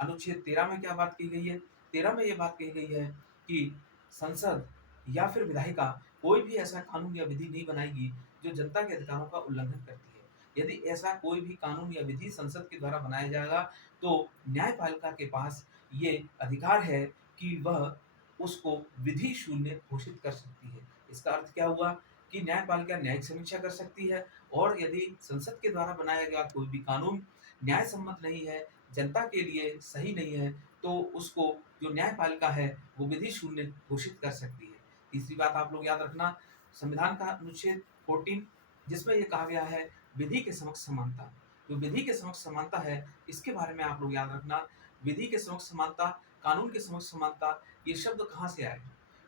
अनुच्छेद 13 में क्या बात कही गई है? 13 में ये बात कही गई है कि संसद या फिर विधायिका कोई भी ऐसा कानून या विधि नहीं बनाएगी जो जनता के अधिकारों का उल्लंघन करती है। यदि ऐसा कोई भी कानून या विधि संसद के द्वारा बनाया जाएगा, तो न्यायपालिका के पास ये अधिकार है कि वह उसको विधि शून्य घोषित कर सकती है। इसका अर्थ क्या हुआ कि न्यायपालिका न्यायिक समीक्षा कर सकती है और यदि संसद के द्वारा बनाया गया कोई भी कानून न्याय सम्मत नहीं है, जनता के लिए सही नहीं है, तो उसको जो न्यायपालिका है, वो विधि शून्य घोषित कर सकती है। तीसरी बात आप लोग याद रखना, संविधान का अनुच्छेद 14 जिसमें ये कहा गया है विधि के समक्ष समानता। जो विधि के समक्ष समानता है, इसके बारे में आप लोग याद रखना, विधि के समक्ष समानता, कानून के समक्ष समानता, ये शब्द कहाँ से आए?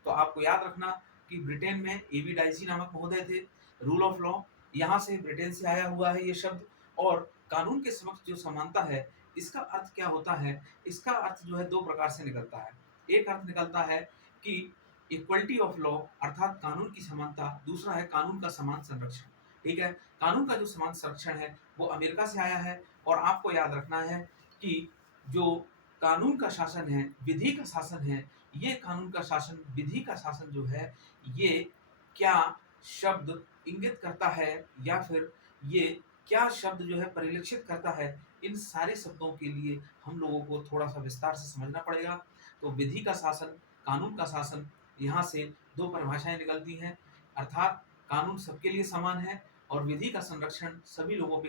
तो आपको याद रखना कि ब्रिटेन में एबी डाइसी नामक महोदय थे, रूल ऑफ लॉ यहाँ से ब्रिटेन से आया हुआ है ये शब्द। और कानून के समक्ष जो समानता है, इसका अर्थ क्या होता है? इसका अर्थ जो है 2 प्रकार से निकलता है। एक अर्थ निकलता है कि इक्वलिटी ऑफ लॉ अर्थात कानून की समानता, दूसरा है कानून का समान संरक्षण। ठीक है? कानून का जो समान संरक्षण है, वो अमेरिका से आया है और आपको याद रखना है कि जो कानून का शासन है, विधि का शासन है, ये कानून का शासन, विधि का शासन जो है, ये क्या शब्द इंगित करता है या फिर ये क्या शब्द जो है परिलक्षित करता है, इन सारे शब्दों के लिए हम लोगों को थोड़ा-सा विस्तार से समझना पड़ेगा। तो विधि का शासन, कानून का शासन, यहाँ से 2 परिभाषाएँ निकलती हैं, अर्थात कानून सबके लिए समान है और विधि का संरक्षण सभी लोगों पे